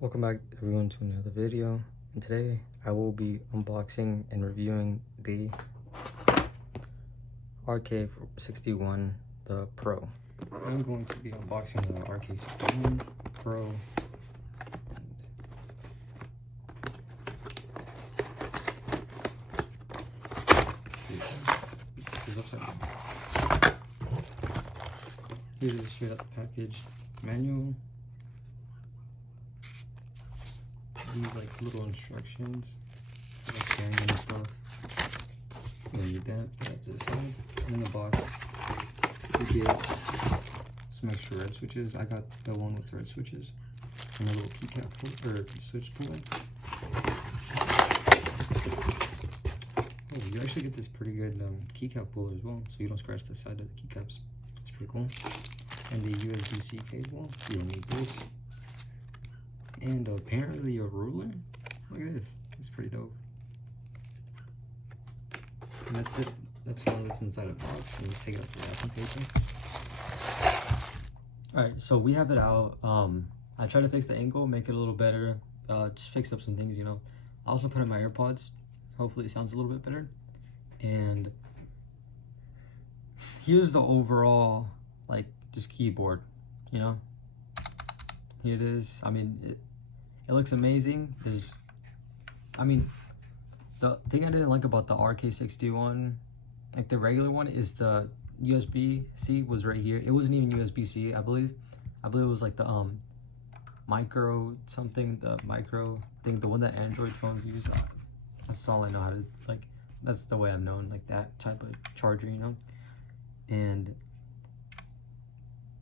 Welcome back everyone to another video, and today I will be unboxing and reviewing the RK61, the Pro. I'm going to be unboxing the RK61 Pro. Here's the straight out the package manual. These like little instructions, like carrying and stuff. You don't need that. That's this side. And in the box, we get some extra red switches. I got the one with red switches and a little keycap or switch puller. Oh, you actually get this pretty good keycap puller as well, so you don't scratch the side of the keycaps. It's pretty cool. And the USB-C cable. You don't need this. And apparently a ruler. Look at this. It's pretty dope. And that's it. That's all that's inside a box. And let's take it out the wrapping paper. Alright, so we have it out. I tried to fix the angle, make it a little better. Just fix up some things, you know. I also put in my AirPods. Hopefully it sounds a little bit better. And here's the overall, like, just keyboard, you know. Here it is. I mean, it looks amazing. The thing I didn't like about the RK61, like the regular one, is the USB-C was right here. It wasn't even USB-C, I believe. I believe it was like the micro something, the micro thing, the one that Android phones use. That's all I know how to, like, that's the way I've known, like that type of charger, you know. And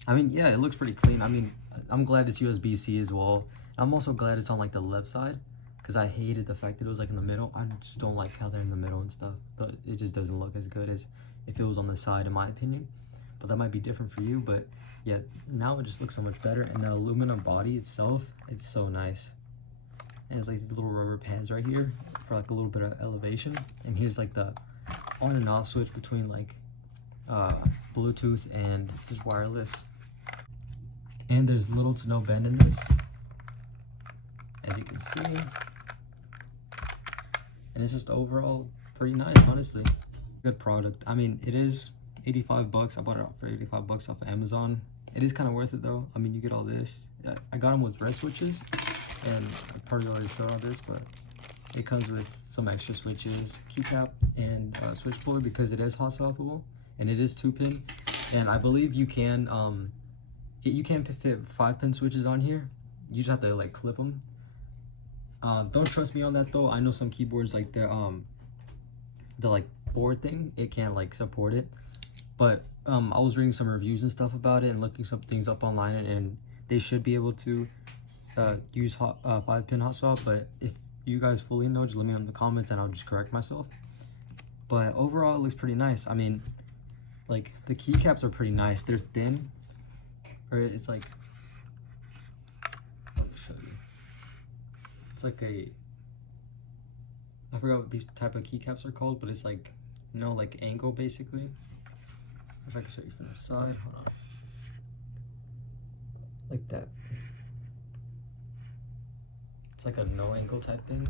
I mean, yeah, it looks pretty clean. I mean, I'm glad it's USB-C as well. I'm also glad it's on like the left side, because I hated the fact that it was like in the middle. I just don't like how they're in the middle and stuff. But it just doesn't look as good as if it was on the side, in my opinion. But that might be different for you. But yeah, now it just looks so much better. And the aluminum body itself, it's so nice. And it's like these little rubber pads right here for like a little bit of elevation. And here's like the on and off switch between like Bluetooth and just wireless. And there's little to no bend in this, as you can see. And it's just overall pretty nice, honestly. Good product. I mean, it is 85 bucks. I bought it for 85 bucks off of Amazon. It is kind of worth it though. I mean, you get all this. I got them with red switches, and I probably already showed all this, but it comes with some extra switches, keycap, and switch puller, because it is hot swappable, and it is 2-pin. And I believe you can fit 5-pin switches on here. You just have to like clip them. Don't trust me on that though. I know some keyboards, like the like board thing, it can't like support it. But I was reading some reviews and stuff about it and looking some things up online, and they should be able to use 5-pin hot swap. But if you guys fully know, just let me know in the comments and I'll just correct myself. But overall, it looks pretty nice. I mean, like the keycaps are pretty nice. They're thin. Or it's like, let me show you. It's like I forgot what these type of keycaps are called, but it's like, you know, like angle basically. If I can show you from the side, hold on. Like that. It's like a no angle type thing.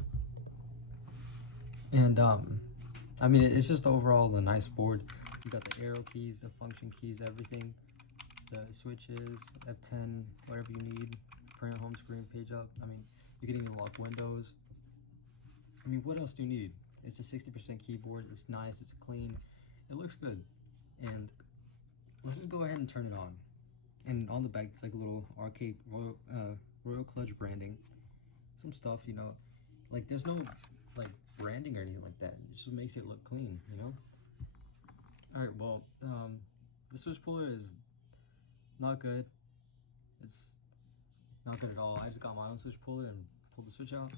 And I mean, it's just overall a nice board. You got the arrow keys, the function keys, everything. The switches, F10, whatever you need, print home screen, page up. I mean, you can even lock windows. I mean, what else do you need? It's a 60% keyboard. It's nice. It's clean. It looks good. And let's just go ahead and turn it on. And on the back, it's like a little arcade Royal Clutch branding. Some stuff, you know. Like, there's no like branding or anything like that. It just makes it look clean, you know. All right. Well, the switch puller is not good. It's not good at all. I just got my own switch puller and pulled the switch out,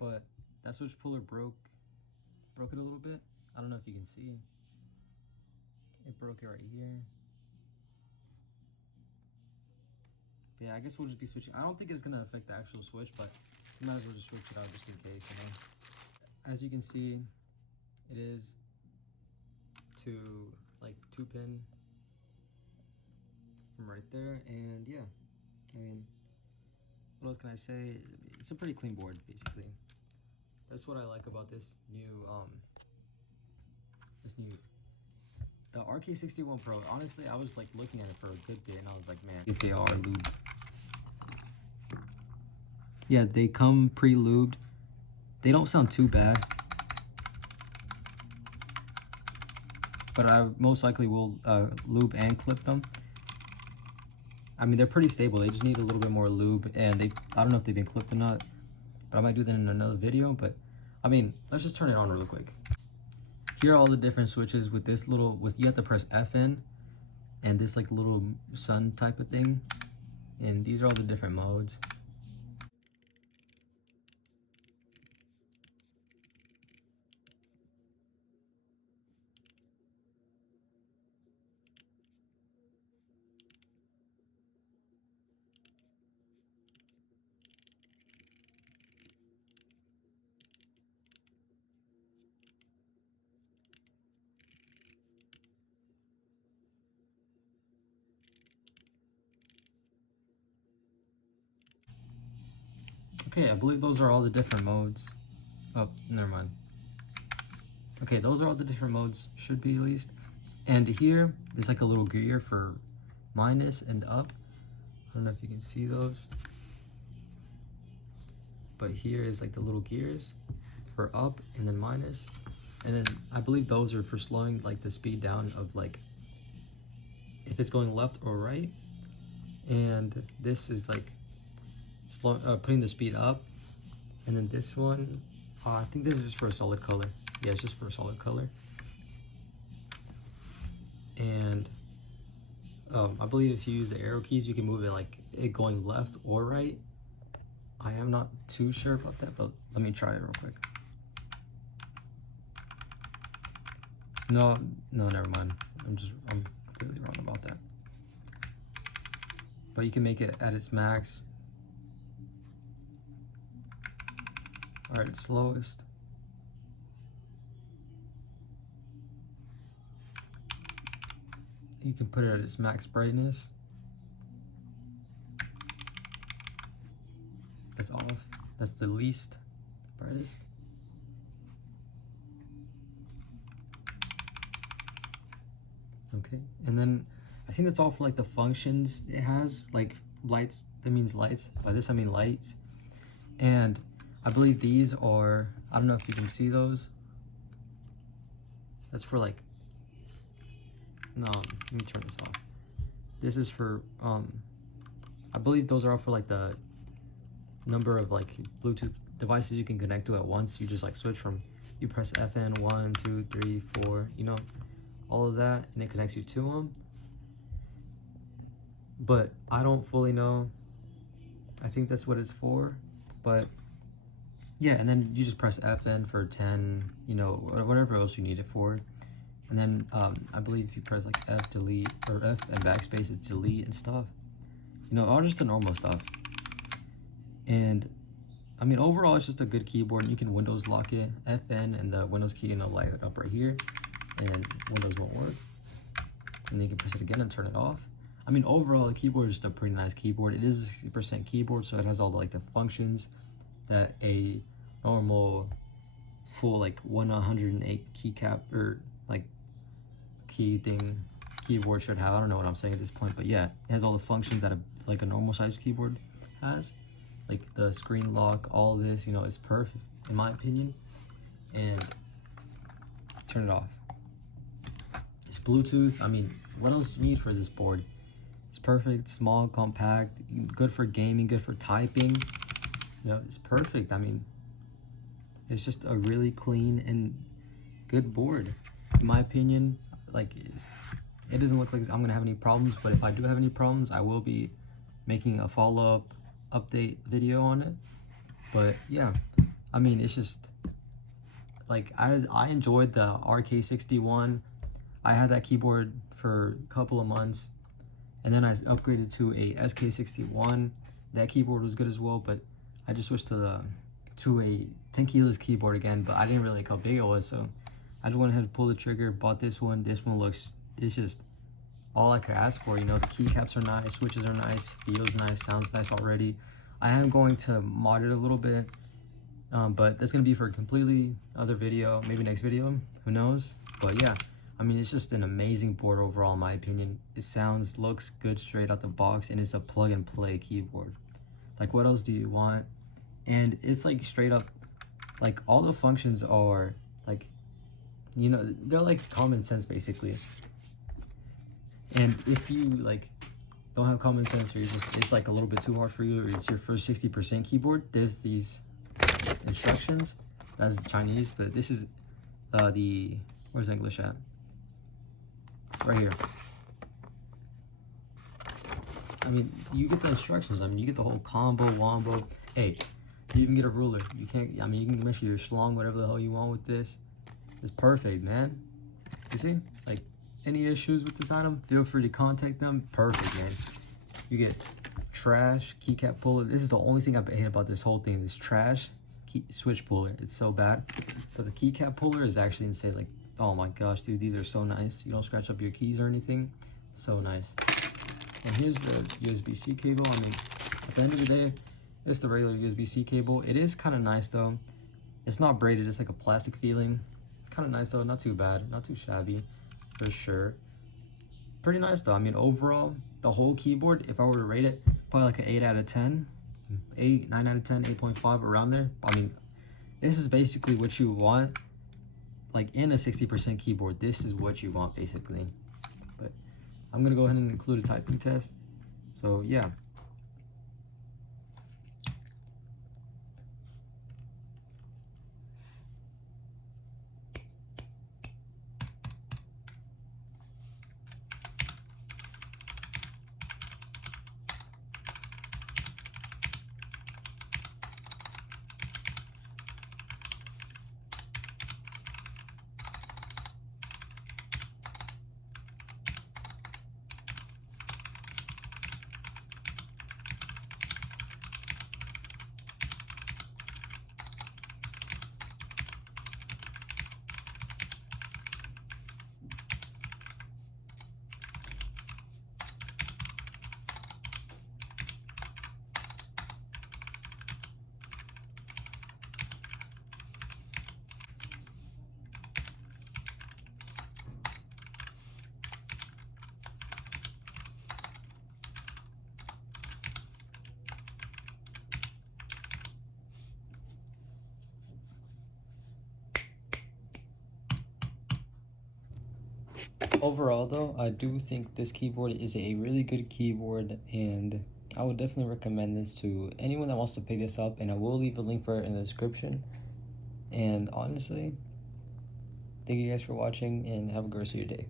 but that switch puller broke it a little bit. I don't know if you can see. It broke it right here. But yeah, I guess we'll just be switching. I don't think it's gonna affect the actual switch, but you might as well just switch it out just in case, you know. As you can see, it is like 2-pin. From right there. And yeah, I mean, what else can I say? It's a pretty clean board, basically. That's what I like about this new the RK61 Pro. Honestly, I was like looking at it for a good bit and I was like, man, if they are lubed. Yeah, they come pre-lubed. They don't sound too bad, but I most likely will lube and clip them. I mean, they're pretty stable. They just need a little bit more lube, and I don't know if they've been clipped or not, but I might do that in another video. But I mean, let's just turn it on real quick. Here are all the different switches with this little, you have to press FN and this like little sun type of thing, and these are all the different modes. Okay, I believe those are all the different modes. Oh, never mind. Okay, those are all the different modes, should be at least. And here, there's like a little gear for minus and up. I don't know if you can see those. But here is like the little gears for up and then minus. And then I believe those are for slowing like the speed down of like, if it's going left or right. And this is like putting the speed up. And then this one, I think this is just for a solid color. Yeah, it's just for a solid color. And I believe if you use the arrow keys, you can move it like it going left or right. I am not too sure about that, but let me try it real quick. No, never mind. I'm completely wrong about that. But you can make it at its max or at its slowest. You can put it at its max brightness. That's off. That's the least brightest. Okay, and then I think that's all for like the functions it has, like lights. That means lights. By this I mean lights. And I believe these are, I don't know if you can see those. That's for like, no, let me turn this off. This is for, I believe those are all for like the number of like Bluetooth devices you can connect to at once. You just like switch from, you press FN 1, 2, 3, 4, you know, all of that, and it connects you to them. But I don't fully know. I think that's what it's for, but yeah. And then you just press FN for 10, you know, whatever else you need it for. And then I believe if you press like F delete or F and backspace, it's delete and stuff, you know, all just the normal stuff. And I mean, overall, it's just a good keyboard. And you can Windows lock it, FN and the Windows key, and it'll light it up right here, and Windows won't work. And then you can press it again and turn it off. I mean, overall, the keyboard is just a pretty nice keyboard. It is a 60% keyboard, so it has all the, like the functions that a normal full like 108 keycap or like key thing keyboard should have. I don't know what I'm saying at this point, but yeah, it has all the functions that like a normal size keyboard has, like the screen lock, all this, you know, it's perfect in my opinion. And turn it off. It's Bluetooth. I mean, what else do you need for this board? It's perfect, small, compact, good for gaming, good for typing. You know, it's perfect. I mean, it's just a really clean and good board, in my opinion. Like, it doesn't look like I'm gonna have any problems, but if I do have any problems, I will be making a follow-up update video on it. But yeah, I mean, it's just like I enjoyed the RK61. I had that keyboard for a couple of months, and then I upgraded to a SK61. That keyboard was good as well, but I just switched to a 10 keyless keyboard again, but I didn't really like how big it was, so I just went ahead and pulled the trigger, bought this one. This one looks, it's just all I could ask for, you know. The keycaps are nice, switches are nice, feels nice, sounds nice already. I am going to mod it a little bit, but that's gonna be for a completely other video, maybe next video, who knows. But yeah, I mean, it's just an amazing board overall in my opinion. It looks good straight out the box, and it's a plug and play keyboard. Like, what else do you want? And it's like straight up, like all the functions are like, you know, they're like common sense basically. And if you like don't have common sense, or it's like a little bit too hard for you, or it's your first 60% keyboard, there's these instructions. That's Chinese, but this is where's English at? Right here. I mean, you get the instructions. I mean, you get the whole combo, wombo. Hey, you even get a ruler. You can't, I mean, you can measure your schlong, whatever the hell you want with this. It's perfect, man. You see? Like, any issues with this item, feel free to contact them. Perfect, man. You get trash, keycap puller. This is the only thing I hate about this whole thing. This trash switch puller. It's so bad. But the keycap puller is actually insane. Like, oh my gosh, dude, these are so nice. You don't scratch up your keys or anything. So nice. And here's the USB-C cable. I mean, at the end of the day, it's the regular USB-C cable. It is kind of nice though. It's not braided, it's like a plastic feeling. Kind of nice though, not too bad, not too shabby, for sure. Pretty nice though. I mean, overall, the whole keyboard, if I were to rate it, probably like an 8 out of 10. 8, 9 out of 10, 8.5, around there. I mean, this is basically what you want. Like in a 60% keyboard, this is what you want basically. But I'm gonna go ahead and include a typing test. So yeah. Overall though, I do think this keyboard is a really good keyboard, and I would definitely recommend this to anyone that wants to pick this up, and I will leave a link for it in the description. And honestly, thank you guys for watching, and have a good rest of your day.